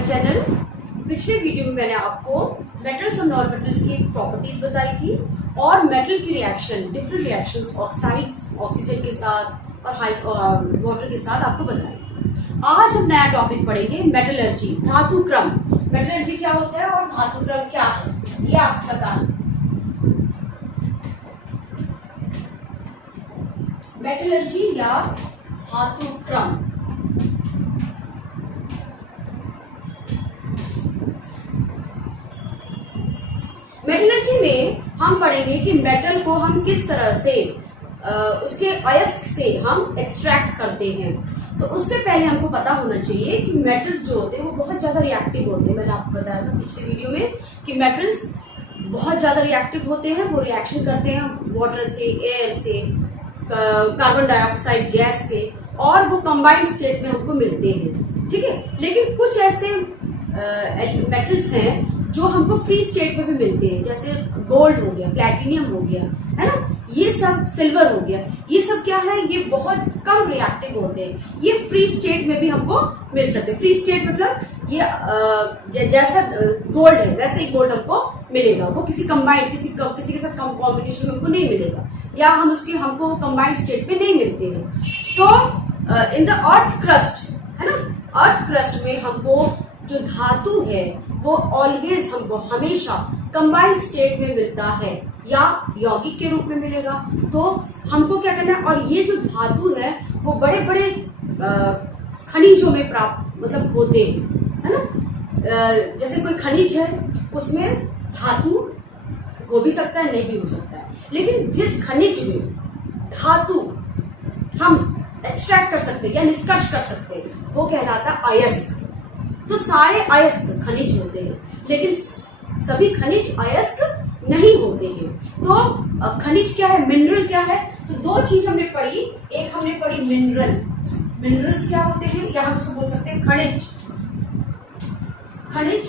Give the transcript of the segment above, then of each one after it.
My channel. पिछले video में मैंने आपको मेटल्स और नॉन मेटल्स की प्रॉपर्टीज बताई थी और मेटल की reaction, different reactions oxides, oxygen के साथ और वाटर के साथ आपको बताई थी। आज हम नया टॉपिक पढ़ेंगे, मेटलर्जी, धातु क्रम। मेटलर्जी क्या होता है और धातु क्रम क्या है, ये आप बता। मेटलर्जी या धातु क्रम। मेटलर्जी में हम पढ़ेंगे कि मेटल को हम किस तरह से उसके अयस्क से हम एक्सट्रैक्ट करते हैं। तो उससे पहले हमको पता होना चाहिए कि मेटल्स जो होते हैं वो बहुत ज्यादा रिएक्टिव होते हैं। मैंने आपको बताया था पिछले वीडियो में कि मेटल्स बहुत ज्यादा रिएक्टिव होते हैं, वो रिएक्शन करते हैं वाटर से, एयर से, कार्बन डाइऑक्साइड गैस से, और वो कंबाइंड स्टेट में हमको मिलते हैं। ठीक है, लेकिन कुछ ऐसे मेटल्स हैं जो हमको फ्री स्टेट में भी मिलते हैं, जैसे गोल्ड हो गया, प्लैटिनियम हो गया, है ना, ये सब, सिल्वर हो गया, ये सब क्या है, ये बहुत कम रिएक्टिव होते हैं, ये फ्री स्टेट में भी हमको मिल सकते हैं। फ्री स्टेट मतलब ये जैसा गोल्ड है वैसे ही गोल्ड हमको मिलेगा, वो किसी कंबाइंड किसी के साथ कॉम्बिनेशन में हमको नहीं मिलेगा, या हमको कंबाइंड स्टेट में नहीं मिलते हैं। तो इन द अर्थ क्रस्ट, है ना, अर्थ क्रस्ट में हमको जो धातु है वो ऑलवेज हमको हमेशा कंबाइंड स्टेट में मिलता है या यौगिक के रूप में मिलेगा। तो हमको क्या करना है, और ये जो धातु है वो बड़े बड़े खनिजों में प्राप्त मतलब होते हैं, है ना। जैसे कोई खनिज है उसमें धातु हो भी सकता है, नहीं भी हो सकता है, लेकिन जिस खनिज में धातु हम एक्सट्रैक्ट कर सकते हैं या निष्कर्ष कर सकते हैं वो कहलाता है अयस्क। तो सारे अयस्क खनिज होते हैं, लेकिन सभी खनिज अयस्क नहीं होते हैं। तो खनिज क्या है, मिनरल क्या है, तो दो चीज हमने पढ़ी। एक हमने पढ़ी मिनरल, मिनरल्स क्या होते हैं, या हम उसको बोल सकते हैं खनिज। खनिज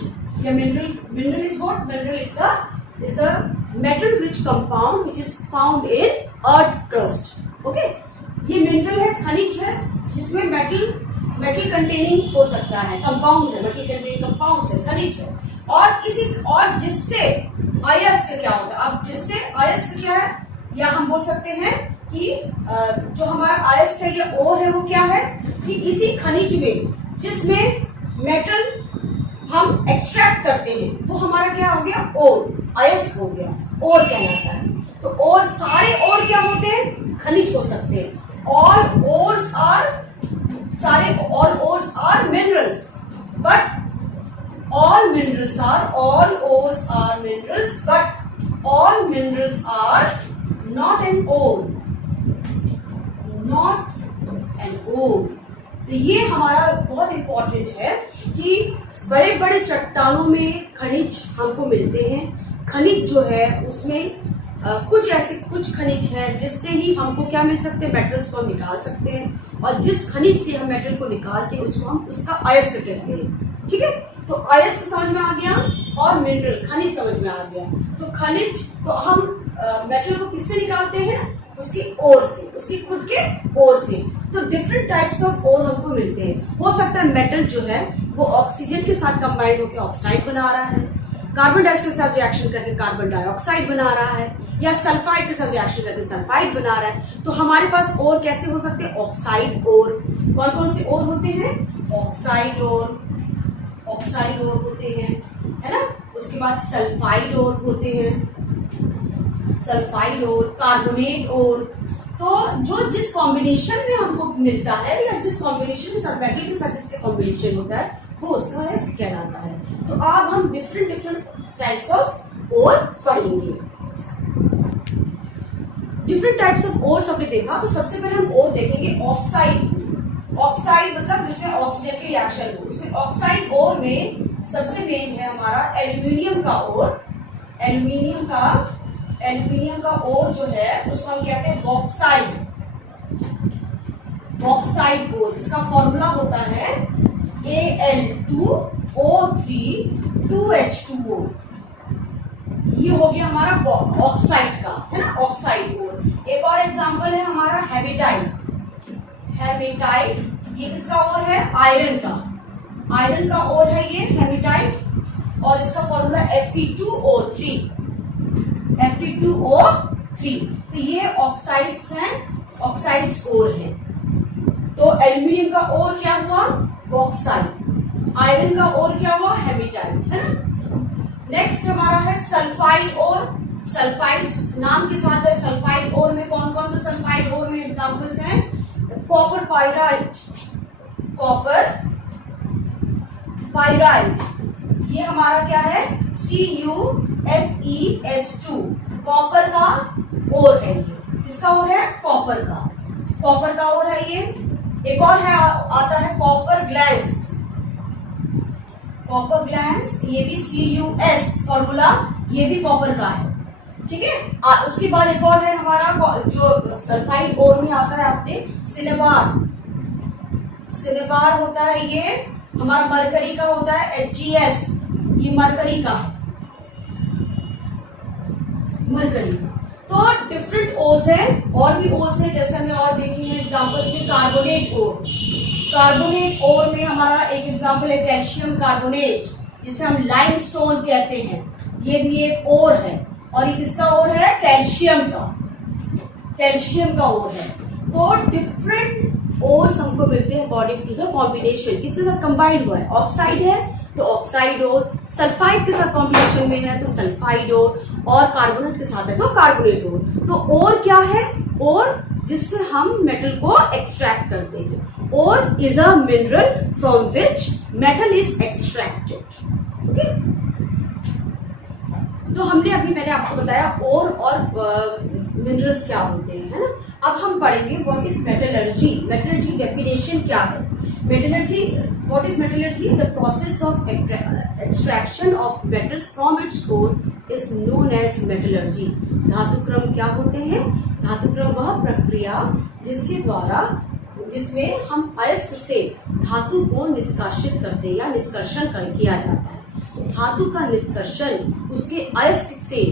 या mineral, mineral is what, mineral is the metal rich compound which is found in earth crust. Okay, ये मिनरल है, खनिज है, जिसमें मेटल कंटेनिंग हो सकता है, कंपाउंड है, मेटल कंटेनिंग कंपाउंड है, खनिज है, और जिससे अयस्क क्या होता है। अब जिससे अयस्क क्या है, या हम बोल सकते हैं कि जो हमारा अयस्क है या ओर है वो क्या है, कि इसी खनिज में जिसमें मेटल हम एक्सट्रैक्ट करते हैं वो हमारा क्या हो गया, ओर, अयस्क हो गया, ओर कहलाता है। तो और सारे ओर क्या होते हैं, खनिज हो सकते हैं। All ores are minerals, but all ores are minerals, but all minerals are not an ore, तो ये हमारा बहुत इंपॉर्टेंट है कि बड़े बड़े चट्टानों में खनिज हमको मिलते हैं। खनिज जो है उसमें कुछ खनिज है जिससे ही हमको क्या मिल सकते हैं, मेटल्स को हम निकाल सकते हैं, और जिस खनिज से हम मेटल को निकालते हैं उसको हम उसका अयस्क कहते हैं। ठीक है, तो अयस्क समझ में आ गया और मिनरल, खनिज समझ में आ गया। तो खनिज, तो हम मेटल को किससे निकालते हैं, उसकी ओर से, उसकी खुद के ओर से। तो डिफरेंट टाइप्स ऑफ ओर हमको मिलते हैं। हो सकता है मेटल जो है वो ऑक्सीजन के साथ कंबाइंड होकर ऑक्साइड बना रहा है, कार्बन डाइऑक्साइड के साथ रिएक्शन करके कार्बन डाइऑक्साइड बना रहा है, या सल्फाइड के साथ रिएक्शन करके सल्फाइड बना रहा है। तो हमारे पास और कैसे हो सकते हैं, ऑक्साइड और, कौन कौन से और होते हैं, ऑक्साइड और होते हैं, है ना। उसके बाद सल्फाइड और होते हैं, सल्फाइड और, कार्बोनेट और। तो जो जिस कॉम्बिनेशन में हमको मिलता है या जिस कॉम्बिनेशन के साथ, मेटल के साथ जिसके कॉम्बिनेशन होता है वो उसका अयस्क कहलाता है। तो अब हम डिफरेंट टाइप्स ऑफ ओर पढ़ेंगे। डिफरेंट टाइप्स ऑफ ओर्स हमने देखा, तो सबसे पहले हम ओर देखेंगे ऑक्साइड। ऑक्साइड मतलब जिसमें ऑक्सीजन की रिएक्शन हो। उसमें ऑक्साइड ओर में सबसे मेन है हमारा एल्यूमिनियम का ओर। एल्यूमिनियम का ओर जो है उसको हम कहते हैं बॉक्साइड। बॉक्साइड ओर, जिसका फॉर्मूला होता है Al2O3 2H2O। ये हो गया हमारा ऑक्साइड का, है ना, ऑक्साइड ओर। एक और एग्जांपल है हमारा हेमेटाइट। हेमेटाइट ये किसका ओर है, आयरन का। आयरन का ओर है ये हेमेटाइट, और इसका फॉर्मूला Fe2O3, Fe2O3। तो ये ऑक्साइड्स हैं, ऑक्साइड्स ओर है। तो एल्यूमिनियम का ओर क्या हुआ, बॉक्साइट। आयरन का ओर क्या हुआ, हेमेटाइट, है ना। नेक्स्ट हमारा है सल्फाइड ओर। सल्फाइड्स नाम के साथ है। सल्फाइड ओर में कौन कौन से सल्फाइड ओर में एग्जांपल्स हैं, कॉपर पाइराइट, कॉपर पाइराइट, ये हमारा क्या है, CuFeS2, कॉपर का ओर है ये। किसका ओर है, कॉपर का, कॉपर का ओर है ये। एक और है, आता है कॉपर ग्लैंस, कॉपर ग्लैंस, ये भी Cus फॉर्मूला, ये भी कॉपर का है, ठीक है। उसके बाद एक और है हमारा जो सल्फाइड ओर में आता है आपने, सिनेबार। सिनेबार होता है ये हमारा मरकरी का होता है, HgS, ये मरकरी का है, मरकरी का। तो डिफरेंट ओस है, और भी ओस है, जैसे हमें और देखी है एग्जांपल्स में, कार्बोनेट ओर। कार्बोनेट ओर में हमारा एक एग्जांपल है कैल्शियम कार्बोनेट, जिसे हम लाइमस्टोन कहते हैं, ये भी एक ओर है। और ये किसका ओर है, कैल्शियम का, कैल्शियम का ओर है। तो डिफरेंट ओर्स हमको मिलते हैं अकॉर्डिंग टू द कॉम्बिनेशन, किसके साथ कंबाइंड हुआ है, ऑक्साइड है तो ऑक्साइड ओर, सल्फाइड के साथ कॉम्बिनेशन में है तो सल्फाइड ओर, और कार्बोनेट के साथ है तो कार्बोनेट ओर। तो ओर क्या है, ओर जिससे हम मेटल को एक्सट्रैक्ट करते हैं। Ore is a mineral from which metal is extracted, okay. तो मैंने आपको बताया ओर और मिनरल्स क्या होते हैं, है ना। अब हम पढ़ेंगे what is metallurgy. Metallurgy definition क्या है। Metallurgy, what is metallurgy, the process of extraction of metals from its ore is known as metallurgy. धातुक्रम क्या होते हैं, धातुक्रम वह प्रक्रिया जिसके द्वारा, जिसमें हम अयस्क से धातु को निष्कासित करते हैं या निष्कर्षण किया जाता है। तो धातु का निष्कर्षण उसके अयस्क से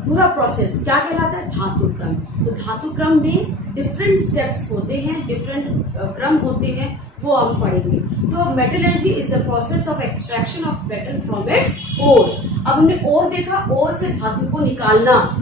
पूरा प्रोसेस क्या कहलाता है, धातुक्रम। तो धातुक्रम में डिफरेंट स्टेप्स होते हैं, डिफरेंट क्रम होते हैं, वो हम पढ़ेंगे। तो metallurgy is the process of extraction of metal from its ore. अब हमने ओर देखा, ओर से धातु को निकालना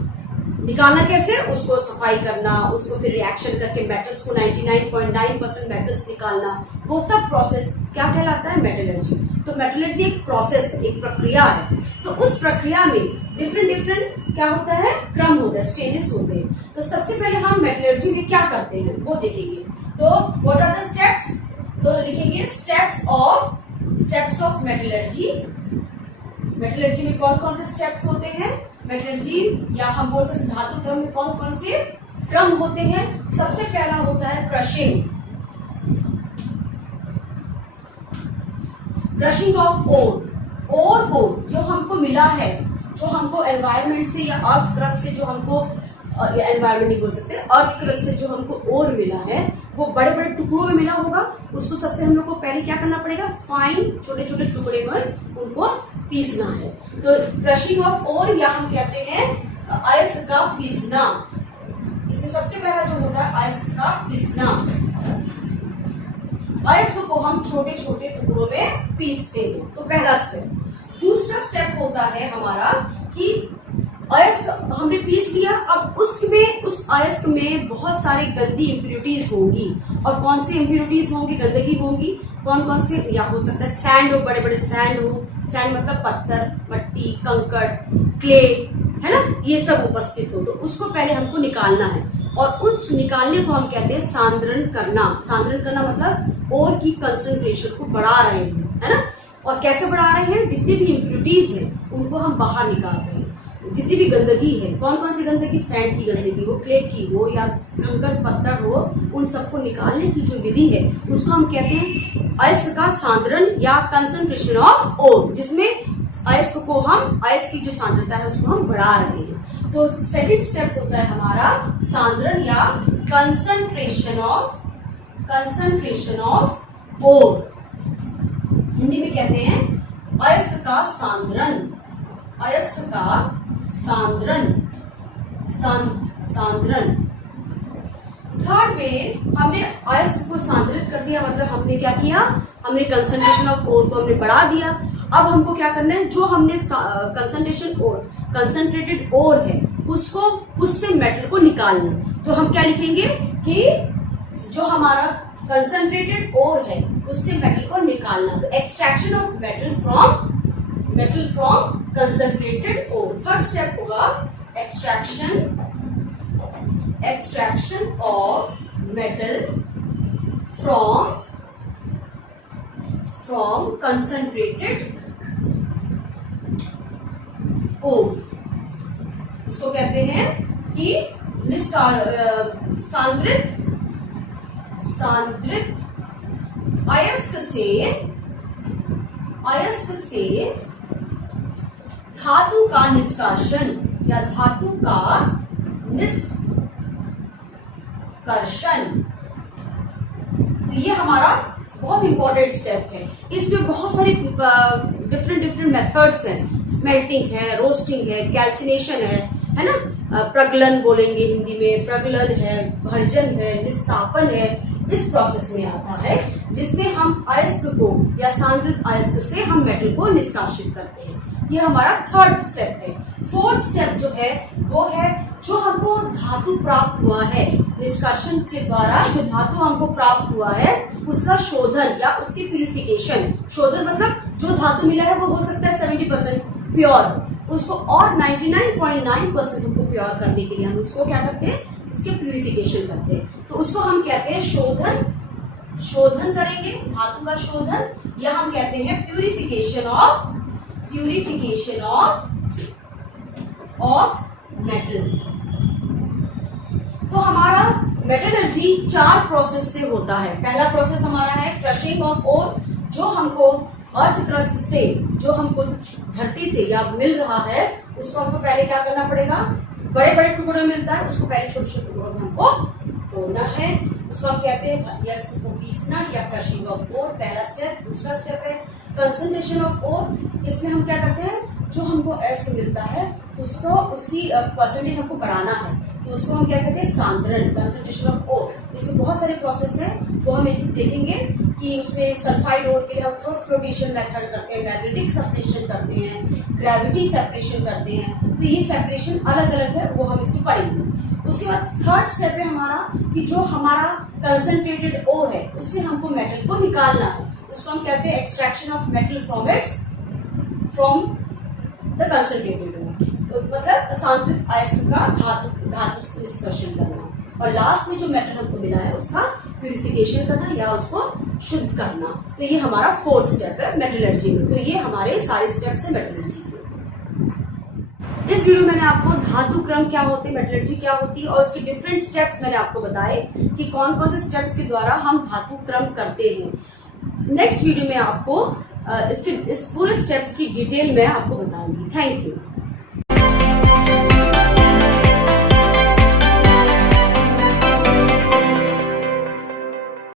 कैसे, उसको सफाई करना, उसको फिर रिएक्शन करके मेटल्स को 99.9% मेटल्स निकालना, वो सब प्रोसेस क्या कहलाता है, मेटलर्जी। तो मेटलर्जी एक प्रोसेस, एक प्रक्रिया है। तो उस प्रक्रिया में डिफरेंट क्या होता है, क्रम होता है, स्टेजेस होते हैं। तो सबसे पहले हम मेटलर्जी में क्या करते हैं वो देखेंगे। तो व्हाट आर द स्टेप्स, तो लिखेंगे स्टेप्स ऑफ मेटलर्जी। मेटलर्जी में कौन कौन से स्टेप्स होते हैं, मेटलर्जी या हम बोल सकते धातु क्रम में कौन कौन से क्रम होते हैं। सबसे पहला होता है क्रशिंग, क्रशिंग ऑफ ओर को जो हमको मिला है, जो हमको एनवायरमेंट से या अर्थ क्रस्ट से जो हमको, एनवायरमेंट नहीं बोल सकते, अर्थ क्रस्ट से जो हमको ओर मिला है वो बड़े बड़े टुकड़ों में मिला होगा। उसको सबसे हम लोग को पहले क्या करना पड़ेगा, फाइन छोटे छोटे टुकड़े में उनको पीसना है। तो क्रशिंग ऑफ ओर या हम कहते हैं अयस्क का पीसना। इसमें सबसे पहला जो होता है अयस्क का पीसना। अयस्क को हम छोटे छोटे टुकड़ों में पीसते हैं, तो पहला स्टेप। दूसरा स्टेप होता है हमारा कि अयस्क हमने पीस लिया, अब उसमें उस अयस्क में बहुत सारी गंदी इंप्योरिटीज होंगी। और कौन सी इंप्योरिटीज होंगी, गंदगी होंगी, कौन कौन से, या हो सकता है सैंड हो, बड़े बड़े सैंड हो, सैंड मतलब पत्थर, मट्टी, कंकड़, क्ले, है ना, ये सब उपस्थित हो। तो उसको पहले हमको निकालना है, और उस निकालने को हम कहते हैं सांद्रण करना। सांद्रण करना मतलब ओर की कंसंट्रेशन को बढ़ा रहे हैं, है ना। और कैसे बढ़ा रहे हैं, जितनी भी इंप्योरिटीज है उनको हम बाहर निकाल रहे हैं। जितनी भी गंदगी है, कौन कौन सी गंदगी, सैंड की गंदगी हो, क्ले की हो या कंकड़ पत्थर हो, उन सबको निकालने की जो विधि है उसको हम कहते हैं अयस्क का सांद्रण या कंसंट्रेशन ऑफ ओर, जिसमें अयस्क को हम, अयस्क की जो सांद्रता है उसको हम बढ़ा रहे हैं। तो सेकंड स्टेप होता है हमारा सांद्रण या कंसंट्रेशन ऑफ ओर। हिंदी में कहते हैं अयस्क का सांद्रण, अयस्क का सांद्रण। थर्ड में हमने अयस्क को सांद्रित कर दिया, मतलब हमने क्या किया, हमने कंसंट्रेशन ऑफ ओर को हमने बढ़ा दिया। अब हमको क्या करना है, जो हमने कंसंट्रेटेड ओर है उसको, उससे मेटल को निकालना। तो हम क्या लिखेंगे कि जो हमारा कंसंट्रेटेड ओर है उससे मेटल को निकालना। तो extraction of metal from concentrated ore. Third step होगा extraction of metal from concentrated ore. इसको कहते हैं कि सांद्रित अयस्क से धातु का निष्कासन या धातु का निष्कर्षण। तो ये हमारा बहुत इंपॉर्टेंट स्टेप है। इसमें बहुत सारी डिफरेंट मेथड्स हैं। स्मेल्टिंग है, रोस्टिंग है, कैल्सिनेशन है ना, प्रगलन बोलेंगे हिंदी में, प्रगलन है, भर्जन है, निस्तापन है। इस प्रोसेस में आता है जिसमें हम अयस्क को या सांद्रित अयस्क से हम मेटल को निष्कासित करते हैं। ये हमारा थर्ड स्टेप है। फोर्थ स्टेप जो है वो है जो हमको धातु प्राप्त हुआ है, निष्कासन के द्वारा जो धातु हमको प्राप्त हुआ है उसका शोधन या उसकी प्यूरिफिकेशन। शोधन मतलब जो धातु मिला है वो हो सकता है 70% प्योर, उसको और 99.9% हमको प्योर करने के लिए हम उसको क्या करते हैं, उसके प्यूरिफिकेशन करते हैं। तो उसको हम कहते हैं शोधन करेंगे, धातु का शोधन, या हम कहते हैं प्यूरिफिकेशन ऑफ मेटल। तो हमारा मेटलर्जी 4 प्रोसेस से होता है। पहला प्रोसेस हमारा है क्रशिंग ऑफ ओर, जो हमको अर्थ क्रस्ट से, जो हमको धरती से या मिल रहा है उसको हमको पहले क्या करना पड़ेगा, बड़े बड़े टुकड़ों में मिलता है उसको पहले छोटे छोटे टुकड़ों में हमको तोड़ना है। उसको हम कहते हैं यस्क को पीसना या क्रशिंग ऑफ ओर, पहला स्टेप। दूसरा स्टेप है कंसंट्रेशन ऑफ ओर। इसमें हम क्या करते हैं, जो हमको अयस्क मिलता है उसको, उसकी परसेंटेज हमको बढ़ाना है, तो उसको हम क्या कहते हैं, सांद्रण, कंसंट्रेशन ऑफ ओर। इसमें बहुत सारे प्रोसेस है, वो हम एक देखेंगे कि उसमें सल्फाइड ओर के लिए हम फ्लोटेशन मेथड करते हैं, मैग्नेटिक सेपरेशन करते हैं, ग्रेविटी सेपरेशन करते हैं। तो ये सेपरेशन अलग अलग है, वो हम इसमें पढ़ेंगे। उसके बाद थर्ड स्टेप है हमारा कि जो हमारा कंसंट्रेटेड ओर है उससे हमको मेटल को निकालना है, उसको हम कहते हैं extraction of metal from the concentrated ore. तो मतलब सांद्रित अयस्क का धातु निष्कर्षण करना। और लास्ट में जो मेटल हमको मिला है उसका प्यूरिफिकेशन करना या उसको शुद्ध करना। तो ये हमारा फोर्थ स्टेप है मेटलर्जी में। तो ये हमारे सारे स्टेप्स है मेटलर्जी के। इस वीडियो में मैंने आपको धातु क्रम क्या होते हैं, मेटलर्जी क्या होती है और उसके डिफरेंट स्टेप्स मैंने आपको बताए कि कौन कौन से स्टेप्स के द्वारा हम धातु क्रम करते हैं। नेक्स्ट वीडियो में आपको इस पूरे स्टेप्स की डिटेल में आपको बताऊंगी। Thank you.